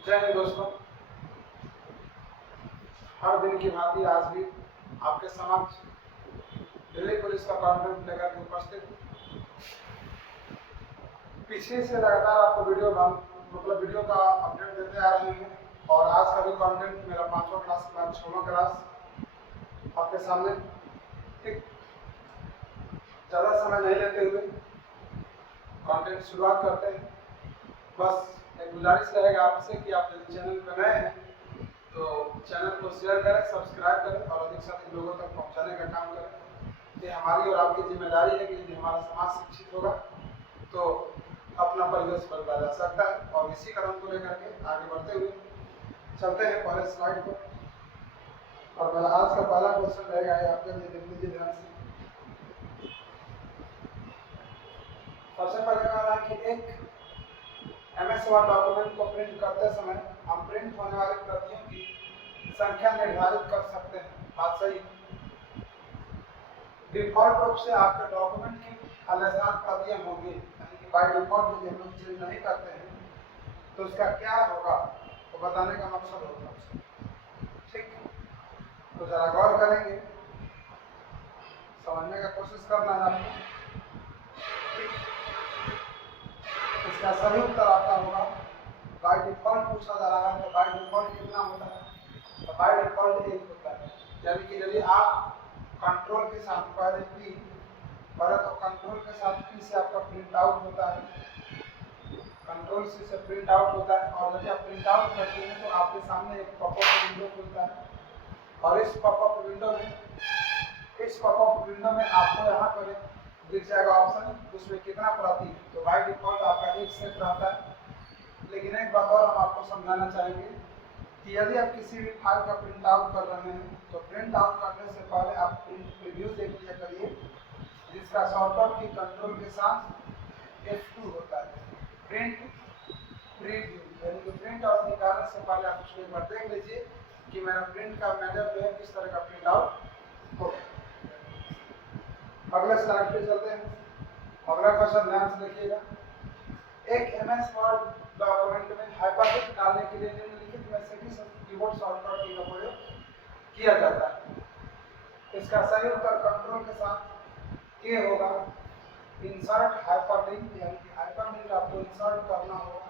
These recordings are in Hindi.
जय हिंद दोस्तों, हर दिन की भांति आज भी आपके समक्ष दिल्ली पुलिस का कॉन्फ्रेंस लेकर के उपस्थित। पीछे से लगातार आपको वीडियो का अपडेट देते आ रहे हैं और आज का भी कॉन्टेंट मेरा 5वां क्लास के बाद 6वां क्लास आपके सामने। ठीक, ज़्यादा समय नहीं लेते हुए कॉन्टेंट शुरुआत करते हैं। बस एक गुजारिश रहेगा आपसे कि आप यदि चैनल पर नए हैं तो चैनल को शेयर करें, सब्सक्राइब करें और अधिक से अधिक लोगों तक पहुंचाने का काम करें। ये हमारी और आपकी जिम्मेदारी है कि यदि हमारा समाज शिक्षित होगा तो अपना परिवेश बदला जा सकता है। और इसी कदम को लेकर के आगे बढ़ते हुए चलते हैं पहले स्लाइड पर। और मेरा आज का पहला क्वेश्चन रहेगा, आपके लिए देख लीजिए ध्यान से। सबसे पहले कह रहा है कि एक MS वर्ड डॉक्यूमेंट को प्रिंट करते समय हम प्रिंट होने वाली प्रतियों की संख्या निर्धारित कर सकते हैं। बात सही है। डिफॉल्ट रूप से आपके डॉक्यूमेंट की आलिशान प्रतियां होंगी, यानी कि बाय डिफॉल्ट यदि हम चेंज नहीं करते हैं तो उसका क्या होगा तो बताने का मकसद होगा। ठीक, तो जरा गौर करेंगे, समझने का कोशिश करना है आपको। इसका सही उत्तर आपका होगा बाय डिफॉल्ट। पूछा जा रहा है तो बाय डिफॉल्ट कितना होता है, तो बाय डिफॉल्ट 1 होता है। यानी कि यदि आप कंट्रोल के साथ पहले तो कंट्रोल के साथ P से आपका प्रिंट आउट होता है, कंट्रोल C से प्रिंट आउट होता है। और जब आप प्रिंट आउट करते हैं तो आपके सामने एक पॉपअप विंडो खुलता है और इस पॉपअप विंडो में आपको यहाँ पर दिख जाएगा ऑप्शन, उसमें कितना प्रति। तो बाय डिफॉल्ट आपका 1 सेट रहता है। लेकिन एक बात और हम आपको समझाना चाहेंगे कि यदि आप किसी भी फाइल का प्रिंट आउट कर रहे हैं तो प्रिंट आउट करने से पहले आप प्रिंट प्रीव्यू देख लिया करिए, जिसका शॉर्टकट की कंट्रोल के साथ F2 होता है, प्रिंट प्रीव्यू। यानी कि प्रिंट आउट निकालने से पहले आप उसको एक बार देख लीजिए कि मेरा प्रिंट का मेथड जो है किस तरह का प्रिंट आउट होगा। अगले स्लाइड पे चलते हैं। अगला क्वेश्चन ध्यान से देखिएगा। एक MS वर्ड डॉक्यूमेंट में हाइपरलिंक डालने के लिए निम्नलिखित में से किस कीबोर्ड शॉर्टकट की का प्रयोग किया जाता है। इसका सही उत्तर कंट्रोल के साथ A होगा, इंसर्ट हाइपरलिंक। यानी कि हाइपरलिंक आपको इंसर्ट करना होगा,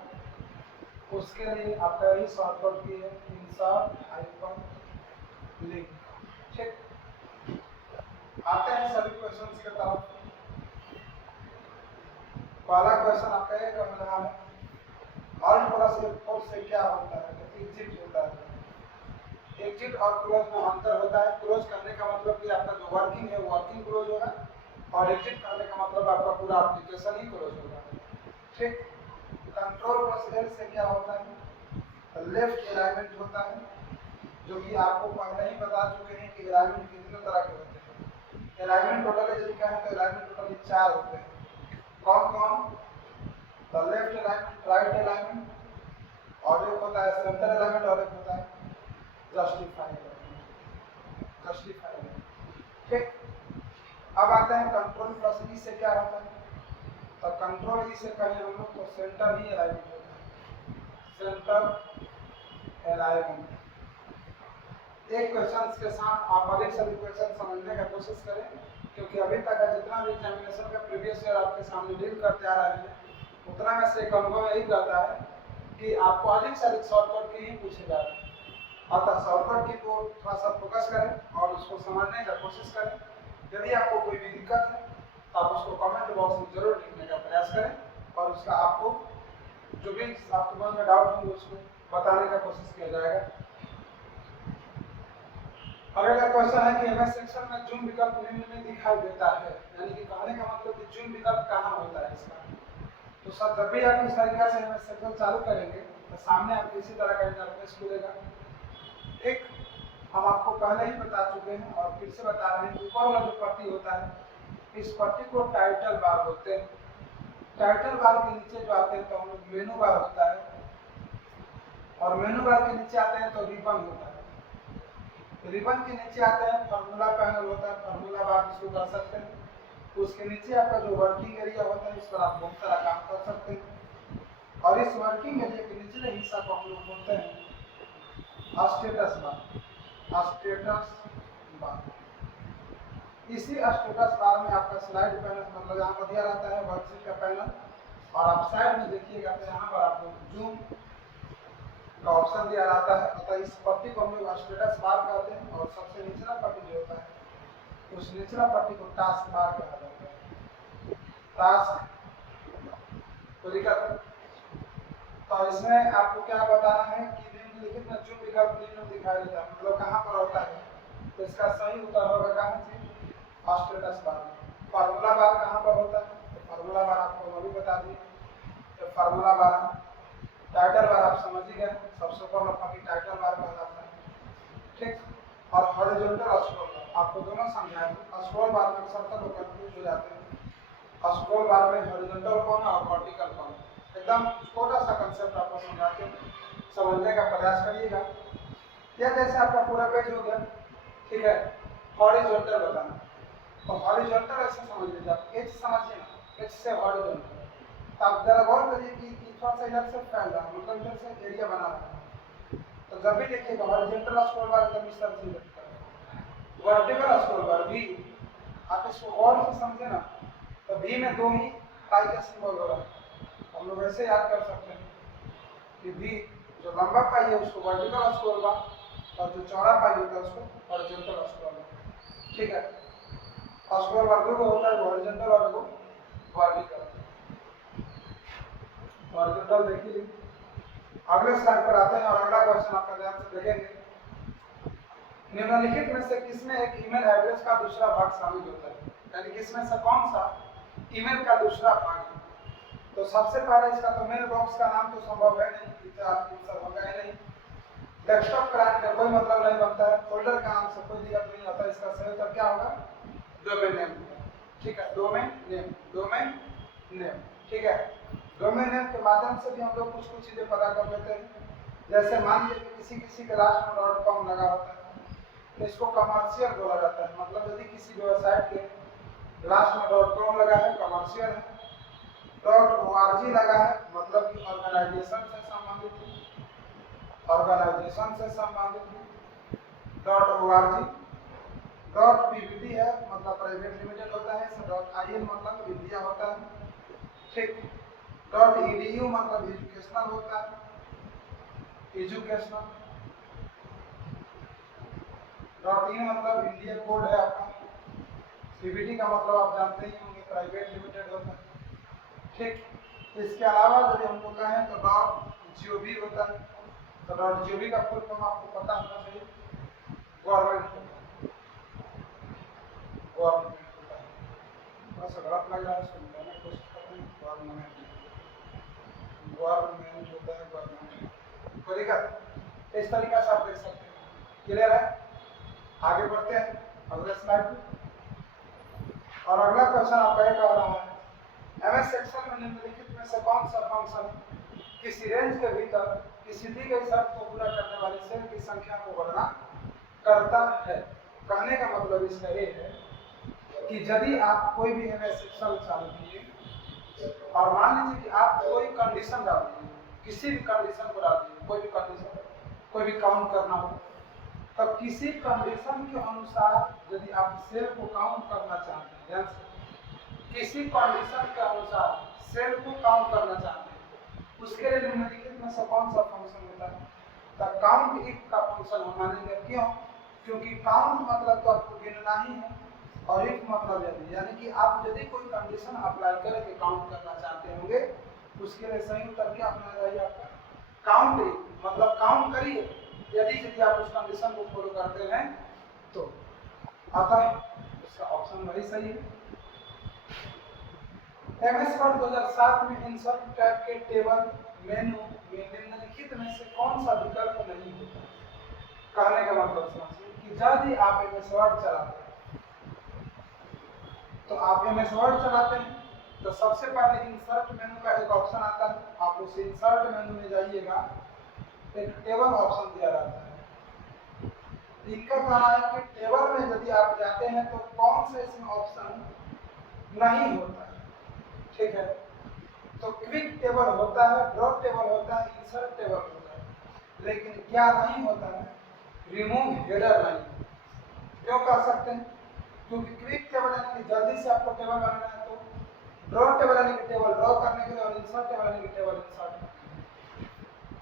उसके लिए आपका यही शॉर्टकट की है, इंसर्ट हाइपरलिंक। ठीक, आते हैं सभी क्वेश्चंस की तरफ। पहला क्वेश्चन आपका ये कह रहा है Alt + F4 से क्या होता है, तो एग्जिट होता है। एग्जिट और क्लोज में अंतर होता है। क्लोज करने का मतलब कि आपका जो वर्किंग है वर्किंग क्लोज होगा और एग्जिट करने का मतलब आपका पूरा एप्लीकेशन ही क्लोज होगा। ठीक, कंट्रोल + L से क्या होता है, लेफ्ट अलाइनमेंट होता है, जो कि आपको पहले ही बता चुके हैं कि अलाइनमेंट कितने तरह के होते हैं। अलाइनमेंट टोटल यदि कहें तो अलाइनमेंट टोटल 4 होते हैं। कौन? तो लेफ्ट अलाइनमेंट, राइट अलाइनमेंट, और एक होता है सेंटर अलाइनमेंट और एक होता है जस्टिफाई अलाइनमेंट। ठीक, अब आते हैं कंट्रोल + E से क्या होता है, तो कंट्रोल E से कहें हम लोग तो सेंटर ही अलाइनमेंट होता है, सेंटर अलाइनमेंट। एक क्वेश्चन के साथ आप अधिक से अधिक क्वेश्चन समझने का कोशिश करें, क्योंकि अभी तक का जितना भी एग्जामिनेशन का प्रीवियस ईयर आपके सामने डील करते आ रहे हैं उतना में से एक अनुभव यही कहता है कि आपको अधिक से अधिक शॉर्टकट की ही पूछे जा रहे हैं। अतः शॉर्टकट की को थोड़ा सा फोकस करें और उसको समझने का कोशिश करें। यदि आपको कोई भी दिक्कत है तो आप उसको कमेंट बॉक्स में जरूर लिखने का प्रयास करें और उसका आपको जो भी आपके मन में डाउट होंगे उसको बताने का कोशिश किया जाएगा। अगला क्वेश्चन है कि MS सेक्शन में जूम विकल्प निम्न में दिखाई देता है, यानी कि कहने का मतलब कि जूम विकल्प कहाँ होता है इसका। तो सर जब भी आप इस तरीके से MS सेक्शन चालू करेंगे तो सामने आपको इसी तरह का इंटरफेस खुलेगा। एक हम आपको पहले ही बता चुके हैं और फिर से बता रहे हैं, ऊपर वाला जो पट्टी होता है इस पट्टी को टाइटल बार बोलते हैं। टाइटल बार के नीचे जो आते हैं तो हम लोग मेनू बार होता है, और मेनू बार के नीचे आते हैं तो रिबन होता है। रिबन के नीचे आते हैं फार्मूला पैनल होता है, फार्मूला बार जिसको कर सकते हैं। उसके नीचे आपका जो वर्किंग एरिया होता है इस पर आप बहुत सारा काम कर सकते हैं। और इस वर्किंग एरिया के नीचे निचले हिस्सा को हम लोग बोलते हैं स्टेटस बार। स्टेटस बार, इसी स्टेटस बार में आपका स्लाइड पैनल मतलब यहाँ पर दिया रहता है वर्कशीट का पैनल, और आप साइड में देखिएगा तो यहाँ पर आपको जूम का ऑप्शन दिया रहता है। अतः इस पट्टी को हम लोग स्टेटस बार कहते हैं, और सबसे निचला पट्टी जो होता है उस निचला पट्टी को टास्क बार कहा जाता है। टास्क तो इसमें आपको क्या बताना है कि निम्नलिखित में जो विकल्प निम्न दिखाई देता है मतलब कहाँ पर होता है, तो इसका सही उत्तर होगा कहाँ से, स्टेटस बार। फार्मूला बार कहाँ पर होता है, तो फार्मूला बार आपको अभी बता दी। तो फार्मूला बार, टाइटल बार आप समझ ही गए, सबसे ऊपर मतलब कि टाइटल बार कहलाता है, ठीक। और हॉरिजॉन्टल स्क्रॉल बार आपको दोनों समझाए। स्क्रॉल बार में अक्सर तक लोग कंफ्यूज हो जाते हैं। स्क्रॉल बार में हॉरिजॉन्टल कौन है और वर्टिकल कौन है, एकदम छोटा सा कंसेप्ट आपको समझाते हैं, समझने का प्रयास करिएगा। यह जैसे आपका पूरा पेज हो गया, ठीक है। हॉरिजॉन्टल बताना, तो हॉरिजॉन्टल ऐसे समझ लीजिए आप, एच समझिए ना, एच से हॉरिजॉन्टल। तो आप जरा गौर करिए कि थोड़ा सा इधर से फैल रहा है, मतलब इधर से एरिया बना रहा है। तो जब भी देखिएगा हॉरिजॉन्टल स्क्रॉल बार एकदम इस तरह से लगता है। वर्टिकल स्क्रॉल बार भी आप इसको गौर से समझे ना, तो भी में दो ही पाई का सिंबल हो रहा है। हम लोग ऐसे याद कर सकते हैं कि भी जो लंबा पाई है उसको वर्टिकल स्क्रॉल बार, और जो चौड़ा पाई होता है उसको हॉरिजॉन्टल स्क्रॉल बार, ठीक है। स्क्रॉल बार दो होता है, हॉरिजॉन्टल और वो वर्टिकल। हॉरिजॉन्टल देखिए। अगले स्लाइड पर आते हैं और अगला क्वेश्चन आपका ध्यान से देखेंगे। निम्नलिखित में से किसमें एक ईमेल एड्रेस का दूसरा भाग शामिल होता है, यानी किसमें से कौन सा ईमेल का दूसरा भाग है। तो सबसे पहले इसका तो मेल बॉक्स का नाम तो संभव है नहीं, इतना आंसर होगा ही नहीं। डेस्कटॉप क्लाइंट का कोई मतलब नहीं बनता है, फोल्डर का नाम से कोई दिक्कत नहीं आता। इसका सही उत्तर क्या होगा, डोमेन नेम, ठीक है। डोमेन नेम, डोमेन नेम, ठीक है। डोमेन नेम के माध्यम से भी हम लोग कुछ चीजें पता कर लेते हैं। जैसे मान लीजिए किसी के लास्ट में .com लगा होता है तो इसको कमर्शियल बोला जाता है, मतलब यदि किसी वेबसाइट के लास्ट में .com लगा है कमर्शियल है, .org लगा है मतलब कि ऑर्गेनाइजेशन से संबंधित है, ऑर्गेनाइजेशन से संबंधित है। .org .pvt है मतलब प्राइवेट लिमिटेड होता है, .in मतलब इंडिया होता है, ठीक। .edu मतलब एजुकेशनल होता है, एजुकेशनल। .in मतलब इंडिया कोड है आपका। पीवीटी का मतलब आप जानते ही होंगे प्राइवेट लिमिटेड होता है, ठीक। इसके अलावा यदि हम लोग कहें तो .gov होता है, तो .gov का फुल फॉर्म आपको पता होना चाहिए, गवर्नमेंट गवर्नमेंट होता है। बस गलत लग रहा है समझाने की कोशिश करते हैं, गवर्नमेंट गवर्नमेंट होता है, गवर्नमेंट को दिक्कत। इस तरीका से आप देख सकते हैं, क्लियर है। आगे बढ़ते हैं अगले स्लाइड पे। और अगला क्वेश्चन आपका ये कह रहा है एमएस एक्सेल में निम्नलिखित में से कौन सा फंक्शन किसी रेंज के भीतर किसी दी गई शर्त को पूरा करने वाली सेल की संख्या को गणना करता है। कहने का मतलब इसका ये है कि यदि आप कोई भी एमएस एक्सेल चालू किए और मान लीजिए कि आप कोई कंडीशन डाल दीजिए, किसी भी कंडीशन को डाल दीजिए, कोई भी कंडीशन, कोई भी काउंट करना हो, तब किसी कंडीशन के अनुसार यदि आप सेल को काउंट करना चाहते हैं, किसी कंडीशन के अनुसार सेल को काउंट करना चाहते हैं, उसके लिए निम्नलिखित में से कौन सा फंक्शन होता है, तो काउंट इफ का फंक्शन हम मानेंगे। क्यों, क्योंकि काउंट मतलब तो आपको गिनना ही है, और इफ मतलब यदि, यानी कि आप यदि कोई कंडीशन अप्लाई करके काउंट करना चाहते होंगे, उसके लिए सही उत्तर क्या होना चाहिए आपका, काउंट इफ मतलब काउंट करिए यदि आप उस कंडीशन को फॉलो करते हैं तो। अतः इसका ऑप्शन वही सही है। एमएस वर्ड 2007 में इंसर्ट टैब के टेबल मेनू में निम्नलिखित में से कौन सा विकल्प नहीं होता। कहने का मतलब समझिए कि यदि आप एमएस वर्ड चलाते हैं, तो आप एमएस वर्ड चलाते हैं तो सबसे पहले इंसर्ट मेनू का एक ऑप्शन आता है, आप उस इंसर्ट मेनू में जाइएगा, एक टेबल ऑप्शन दिया रहता है। इनका कहना है कि टेबल में यदि आप जाते हैं तो कौन से इसमें ऑप्शन नहीं होता है, ठीक है। तो क्विक टेबल होता है, ड्रॉप टेबल होता है, इंसर्ट टेबल होता है, लेकिन क्या नहीं होता है, रिमूव हेडर नहीं। क्यों कर सकते हैं? क्योंकि क्विक टेबल यानी कि जल्दी से आपको टेबल बनाना है, तो ड्रॉ टेबल यानी कि टेबल ड्रॉ करने के लिए, और इंसर्ट टेबल यानी कि टेबल इंसर्ट करने के लिए।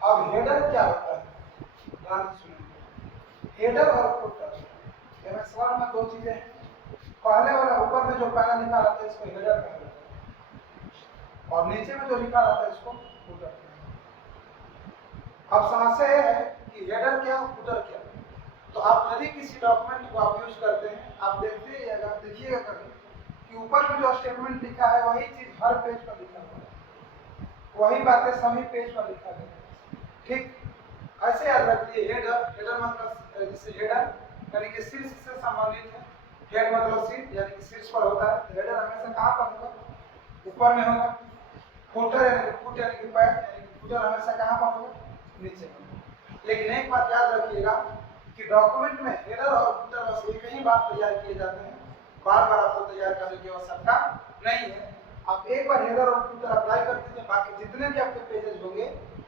अब हेडर क्या होता है, ध्यान से सुनिए। हेडर और फुटर एमएस वर्ड में दो चीजें हैं। पहले वाला ऊपर में जो पैनल लिखा रहता है इसको हेडर कहते हैं, और नीचे में जो लिखा रहता है इसको फुटर कहते हैं। अब समस्या यह है कि हेडर क्या और फुटर क्या। तो आप यदि किसी डॉक्यूमेंट को आप यूज करते हैं, आप देखिएगा कभी कि ऊपर में जो स्टेटमेंट लिखा है वही चीज हर पेज पर लिखा हुआ है, वही बातें सभी पेज पर लिखा गया है। ठीक ऐसे याद रखिए। हेडर मतलब जैसे हेडर यानी कि शीर्ष से संबंधित है, हेड मतलब शीर्ष यानी कि शीर्ष पर होता है, हेडर हमेशा कहाँ पर होगा, ऊपर में होगा। फुटर यानी कि फुट यानी कि पैर यानी कि फुटर हमेशा कहाँ पर होगा, नीचे में। लेकिन एक बात याद रखिएगा कि डॉक्यूमेंट में हेडर और फुटर बस एक ही बात तैयार किए जाते हैं, बार बार आपको तैयार करने की आवश्यकता नहीं है। आप एक बार हेडर और फुटर अप्लाई कर दीजिए, बाकी जितने भी आपके पेजेस होंगे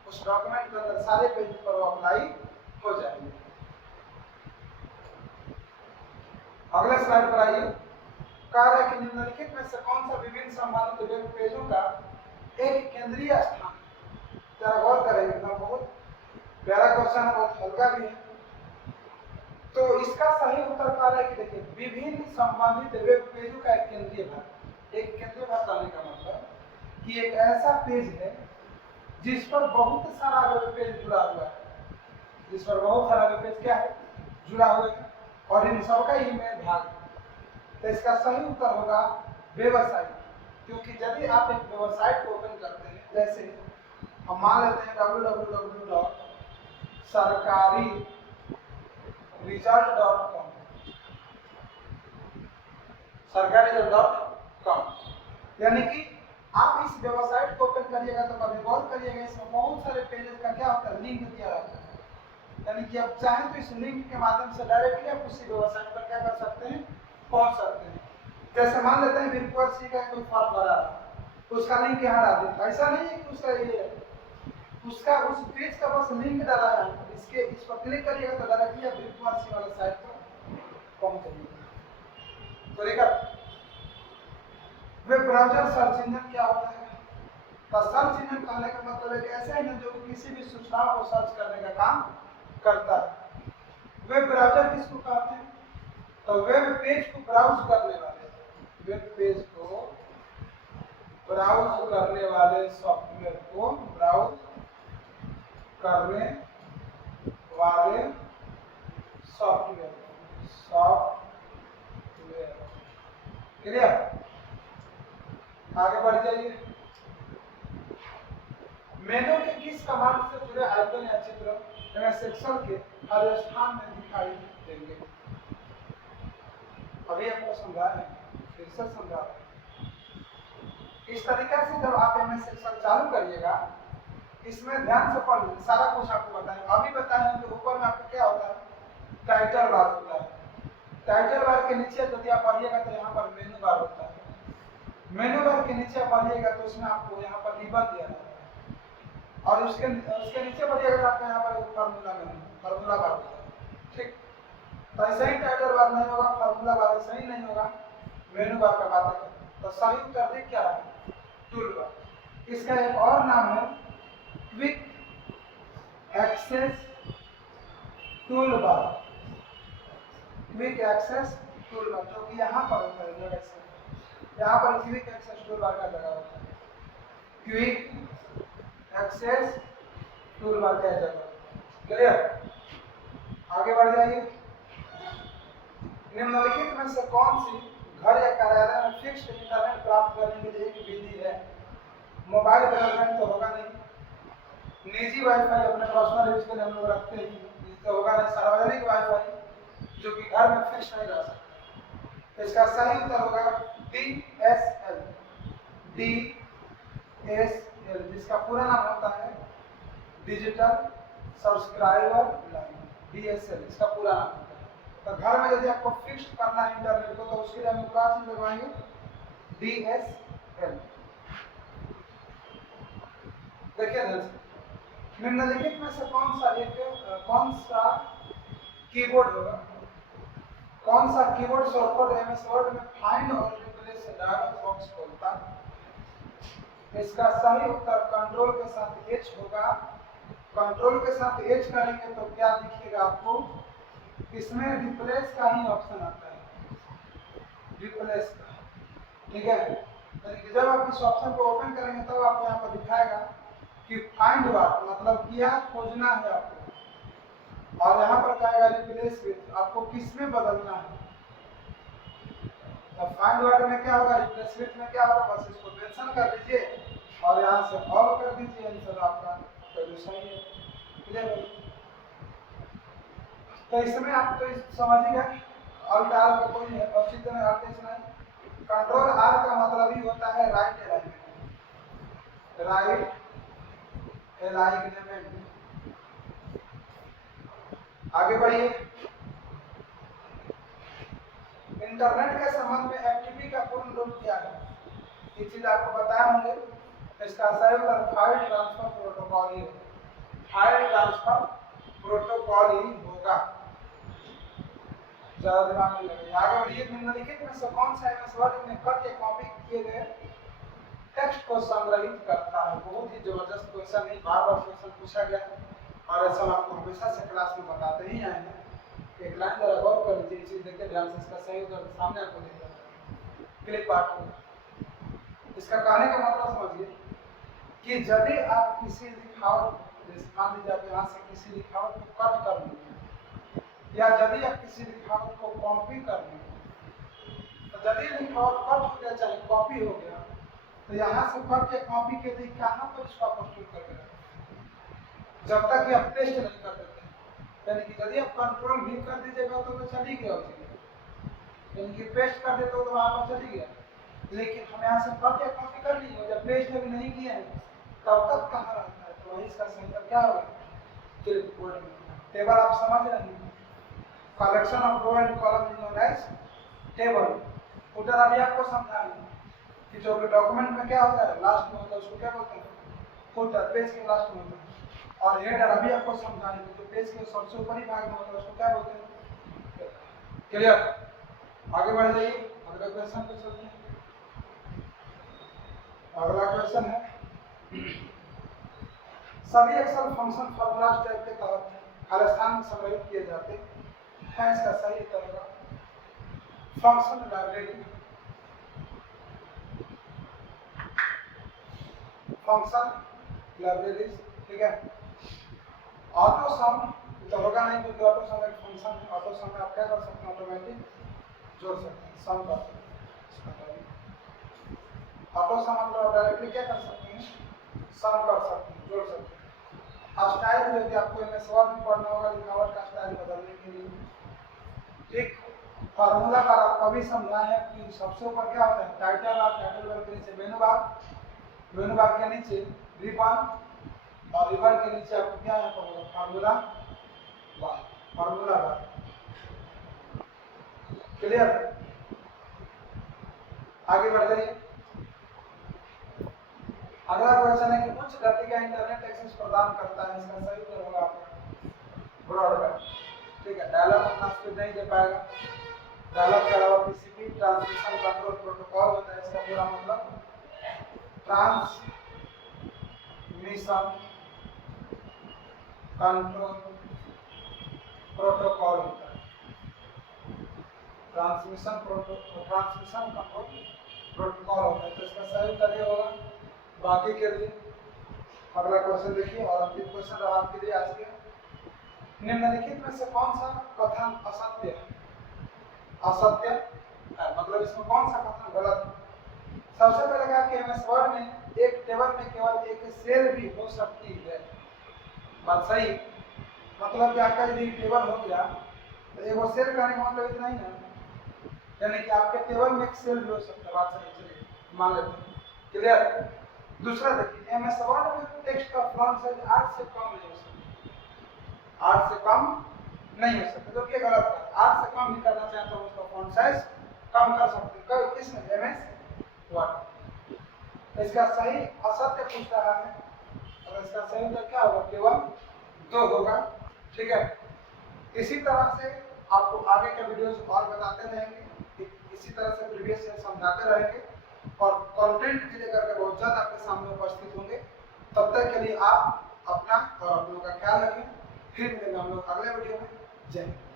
उस डॉक्यूमेंट के अंदर सारे पेज पर वो अप्लाई हो जाएंगे। अगले स्लाइड पर आइए। कह रहा है कि निम्नलिखित में से कौन सा विभिन्न संबंधित वेब पेजों का एक केंद्रीय स्थान। जरा गौर करेंगे, बहुत प्यारा क्वेश्चन है, बहुत हल्का भी है। तो इसका सही उत्तर कह रहा है कि देखिए विभिन्न संबंधित वेब पेजों का एक केंद्रीय भाग। एक केंद्रीय भाग कहने का मतलब कि एक ऐसा पेज है जिस पर बहुत सारा वेब पेज जुड़ा हुआ है, जिस पर बहुत सारा वेब पेज क्या है, जुड़ा हुआ है, और इन सबका ही मेन भाग है। तो इसका सही उत्तर होगा वेबसाइट। क्योंकि यदि आप एक वेबसाइट को ओपन करते हैं, जैसे हम मान लेते हैं www.sarkariresult.com, sarkariresult.com, यानी कि आप इस वेबसाइट को ओपन करिएगा तो कभी गौर करिएगा इसमें बहुत सारे पेजेस का क्या होता है, लिंक दिया रहता है। यानी कि आप चाहें तो इस लिंक के माध्यम से डायरेक्टली आप उसी वेबसाइट पर क्या कर सकते हैं, पहुंच सकते हैं। जैसे मान लेते हैं विप्लव सी का कोई फॉर्म भरा है, उसका लिंक यहाँ डाल दें। ऐसा नहीं है कि उसका उस पेज का बस लिंक डाला है, इस पर क्लिक करिएगा तो डायरेक्टली आप विप्लव सी वाले साइट पर पहुंच जाइएगा। तो देखा वेब ब्राउज़र सर्च इंजन क्या होता है। तो सर्च इंजन कहने का मतलब एक ऐसा इंजन जो किसी भी सूचनाओं को सर्च करने का काम करता है। वेब ब्राउज़र किसको कहते हैं, तो वेब पेज को ब्राउज करने वाले, वेब पेज को ब्राउज करने वाले सॉफ्टवेयर को ब्राउज करने वाले सॉफ्टवेयर क्लियर। आगे बढ़ जाइए। मेनू के किस कमांड से जुड़े आइकन या चित्र एमएस एक्सेल के हर स्थान में दिखाई देंगे। अभी आपको समझाया, फिर से समझा। इस तरीके से जब आप एमएस एक्सेल चालू करिएगा, इसमें ध्यान से पढ़ लीजिए, सारा कुछ आपको बताएं। अभी बताएं तो ऊपर में आपका क्या होता है, टाइटल बार होता है। टाइटल बार के नीचे यदि आप पढ़िएगा तो यहाँ पर मेनू बार होता है। मेनू बार के नीचे पढ़िएगा तो उसमें आपको यहाँ पर रिबन दिया जाता है, और उसके नीचे पढ़िएगा तो आपको यहाँ पर फार्मूला बार होता है। ठीक, तो ऐसा ही टाइटल बार नहीं होगा, फार्मूला बार ऐसा ही नहीं होगा, मेनू बार का बात है। तो सही उत्तर क्या है, टूल बार। इसका एक और नाम है quick access toolbar, quick access toolbar, जो कि यहाँ पर होता है जगह से, यहाँ पर क्विक एक्सेस टूल बार का जगह होता है। क्विक एक्सेस टूल बार का जगह, क्लियर। आगे बढ़ जाइए। निम्नलिखित में से कौन सी घर या कार्यालय में फिक्स्ड इंटरनेट प्राप्त करने के लिए एक विधि है। मोबाइल ब्रॉडबैंड तो होगा नहीं, निजी वाईफाई अपने पर्सनल यूज के लिए हम लोग रखते हैं, तो होगा नहीं। सार्वजनिक वाईफाई जो कि घर में फिक्स नहीं रह सकता। इसका सही उत्तर होगा DSL, जिसका पूरा नाम होता है डिजिटल सब्सक्राइबर लाइन, DSL इसका पूरा नाम होता है। तो घर में यदि आपको फिक्स करना है इंटरनेट को, तो उसके लिए हम क्या चीज लगवाएंगे, DSL। देखिए ध्यान से, निम्नलिखित में से कौन सा कीबोर्ड होगा, कौन सा कीबोर्ड शॉर्टकट एमएस वर्ड में फाइंड और रिप्लेस डायलॉग बॉक्स खोलता है? इसका सही उत्तर कंट्रोल के साथ एच होगा। कंट्रोल के साथ एच करेंगे तो क्या दिखेगा आपको, इसमें रिप्लेस का ही ऑप्शन आता है, रिप्लेस का, ठीक है। यानी जब आप इस ऑप्शन को ओपन करेंगे तब आपको यहाँ पर दिखाएगा कि फाइंड व्हाट, मतलब क्या खोजना है आपको, और यहाँ पर कहेगा रिप्लेस विथ, आपको किसमें बदलना है। अब फाइंड व्हाट में क्या होगा, रिप्लेस विथ में क्या होगा, बस इसको मेंशन कर दीजिए और यहाँ से ऑल कर दीजिए, आंसर आपका तो सही है। क्लियर? तो इसमें आप तो समझिए ऑल्ट आर का कोई औचित्य में अर्थ नहीं। कंट्रोल आर का मतलब ही होता है राइट अलाइनमेंट, राइट अलाइनमेंट। आगे बढ़िए। इंटरनेट के संबंध में एफटीपी का पूर्ण रूप क्या है? ये चीज आपको बताया होंगे। इसका सही उत्तर फाइल ट्रांसफर प्रोटोकॉल ही होगा, फाइल ट्रांसफर प्रोटोकॉल ही होगा। ज्यादा दिमाग नहीं लगेगा। आगे बढ़िए। निम्नलिखित में से कौन सा एमएस वर्ड में कट या कॉपी किए गए टेक्स्ट को संग्रहित करता है? बहुत ही जबरदस्त क्वेश्चन है, बार-बार क्वेश्चन पूछा गया और ऐसा आपको हमेशा से क्लास में बताते ही आए हैं। एक लाइन जरा गौर कर लीजिए, चीज देखिए ध्यान से, इसका सही उत्तर सामने आपको दिख रहा है, क्लिक पार्ट में। इसका कहने का मतलब समझिए कि यदि आप किसी लिखावट, मान लीजिए आप यहाँ से किसी लिखावट को कट कर लेंगे या यदि आप किसी लिखावट को कॉपी कर लेंगे, तो यदि लिखावट कट हो गया चाहे कॉपी हो गया, तो यहाँ से कट या कॉपी के लिए कहाँ पर इसको आप स्टोर कर रहे हैं, जब तक कि आप पेस्ट नहीं कर देते। यानी कि यदि आप कंट्रोल भी कर दीजिएगा तो चली गया उसी, यानी कि पेस्ट कर देते हो तो वहाँ पर चली गया। लेकिन हम यहाँ से कट या कॉपी कर लिए, जब पेस्ट अभी नहीं किए हैं तब तक कहाँ रहता है, तो वही इसका सही उत्तर क्या होगा, क्लिक बोर्ड में। टेबल आप समझ रहे हैं, collection of row and column is known as table. Footer अभी आपको समझाएंगे कि जो डॉक्यूमेंट में क्या होता है लास्ट में होता है उसको क्या बोलते हैं, फुटर, पेज के लास्ट में होता है। और हेडर अभी आपको समझाएंगे जो पेज के सबसे ऊपरी भाग में होता है उसको क्या बोलते हैं। क्लियर? आगे बढ़ जाइए, अगला क्वेश्चन पे चलते हैं। अगला क्वेश्चन है, सभी एक्सेल फंक्शन फॉर्मूला टाइप के तहत खाली स्थान में संग्रहित किए जाते हैं। इसका सही उत्तर होगा फंक्शन लाइब्रेरी, फंक्शन लाइब्रेरीज, ठीक है। ऑटो सम तो होगा नहीं क्योंकि ऑटो सम एक फंक्शन है। ऑटो सम में आप क्या कर सकते हैं, ऑटोमेटिक जोड़ सकते हैं, सम कर सकते हैं। ऑटो सम मतलब डायरेक्टली क्या कर सकते हैं, सम कर सकते हैं, जोड़ सकते हैं। अब स्टाइल जो कि आपको एमएस वर्ड में पढ़ना होगा लिखावट का स्टाइल बदलने के लिए, ठीक। फार्मूला बार आपको भी समझाया है कि सबसे ऊपर क्या होता है, टाइटल बार, टाइटल बार के नीचे मेनू बार, मेनू बार के नीचे रिबन और रिबन के नीचे आपको क्या यहाँ पर होगा, फार्मूला बार, फार्मूला बार। क्लियर? आगे बढ़ जाइए। अगला क्वेश्चन है कि उच्च गति का इंटरनेट एक्सेस प्रदान करता है। इसका सही उत्तर होगा आपका ब्रॉडबैंड, ठीक है। डायलॉग अपना स्पीड नहीं दे पाएगा। डायलॉग के अलावा टीसीपी ट्रांसमिशन कंट्रोल प्रोटोकॉल होता है। इसका पूरा मतलब ट्रांसमिशन कंट्रोल प्रोटोकॉल होता है। ट्रांसमिशन कंट्रोल प्रोटोकॉल होता है। तो इसका सही उत्तर ये होगा। बाकी के लिए अगला क्वेश्चन देखिए, और अंतिम क्वेश्चन रहा आपके लिए आज के। निम्नलिखित में से कौन सा कथन असत्य है? असत्य है मतलब इसमें कौन सा कथन गलत है? सबसे पहले कहा कि एमएस वर्ड में एक टेबल में केवल एक सेल भी हो सकती है। बात सही, मतलब कि आपका यदि टेबल हो गया तो एक वो सेल करने का मतलब इतना ही ना, यानी कि आपके टेबल में एक सेल भी हो सकता है। बात सही, चलिए मान लेते हैं। क्लियर? दूसरा देखिए, एमएस वर्ड में टेक्स्ट का फॉन्ट साइज 8 से कम नहीं हो सकता, 8 से कम नहीं हो सकता, जो कि गलत है। 8 से कम भी करना चाहे तो उसका फॉन्ट साइज कम कर सकते हैं। किसमें? MS word. इसका सही असत्य पूछ रहा है। अगर तो इसका सही उत्तर क्या होगा? केवल 2 होगा। ठीक है, इसी तरह से आपको आगे के वीडियोस और बताते रहेंगे, इसी तरह से प्रीवियस ईयर समझाते रहेंगे और कंटेंट के लिए करके बहुत जल्द आपके सामने उपस्थित होंगे। तब तक के लिए आप अपना और अपनों का ख्याल रखें। फिर मिलेंगे हम लोग अगले वीडियो में। जय हिंद।